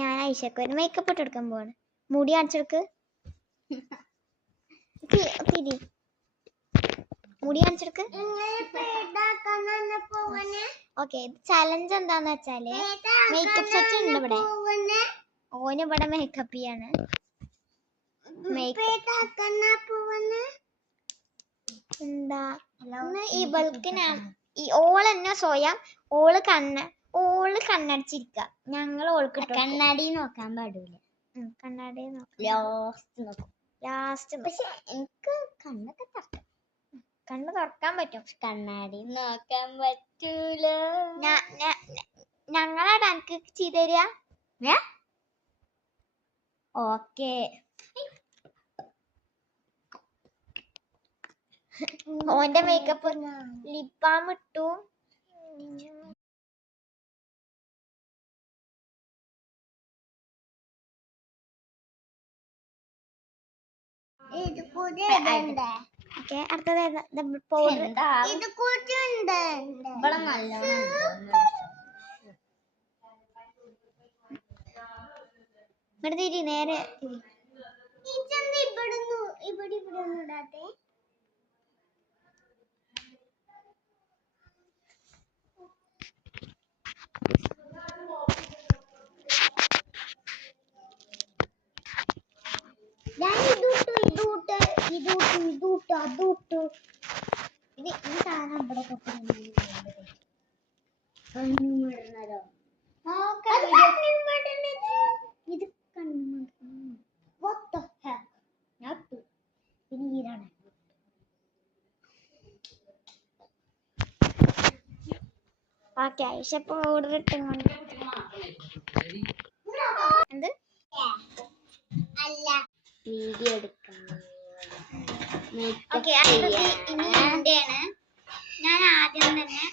ഞാൻ ഐഷക്ക് ഒരു മേക്കപ്പ് ഇട്ട് എടുക്കാൻ പോവാണ്. മുടി കാണിച്ചെടുക്ക്. മുടി കാണിച്ചെടുക്ക്. ഓക്കെ, ചലഞ്ച് എന്താന്ന് വെച്ചാല് മേക്കപ്പ് സെറ്റ് ഉണ്ട് ഇവിടെ. ഓന് ഇവിടെ മേക്കപ്പ് ചെയ്യാണ്. എന്താ ഇവൾക്ക് ഞാൻ ഓളെന്നെ സ്വയം ഓള് കണ്ണടിച്ചിരിക്ക. ഞങ്ങൾ ഓൾക്ക് കണ്ണാടി നോക്കാൻ പാടില്ല. കണ്ണാടി ലാസ്റ്റ് പക്ഷെ എനിക്ക് കണ്ണ് തുറക്കാൻ പറ്റും, കണ്ണാടി നോക്കാൻ പറ്റൂല. ഞങ്ങളാ എനിക്ക് ചെയ്ത് തരിക. ഓക്കെ, ഓന്റെ മേക്കപ്പ് ലിപ്പാം ഇട്ടു. അടുത്തത് പൗഡർ. ഇവിടെ തിരി, നേരെ ഈ സാധനം ഇവിടെ ഇത് നീരാണ്. ഓക്കെ, ഐഷ പൗഡർ ഇട്ടുകൊണ്ട് എന്ത് അല്ല വീഡിയോ എടുക്കണം. ഓക്കെ, ഇനി എന്റെയാണ്. ഞാൻ ആദ്യം തന്നെ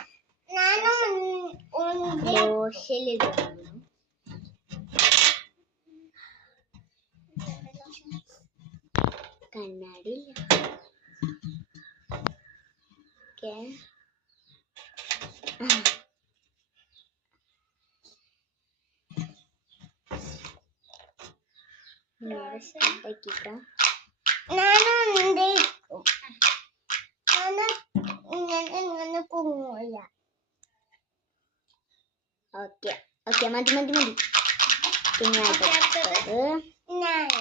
ലോഷനിലിടുന്നു. കണ്ണാടി ഓക്കെ, ഓക്കെ മതി. പിന്നെ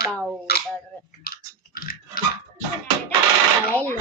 പൗഡർ കളയില്ല.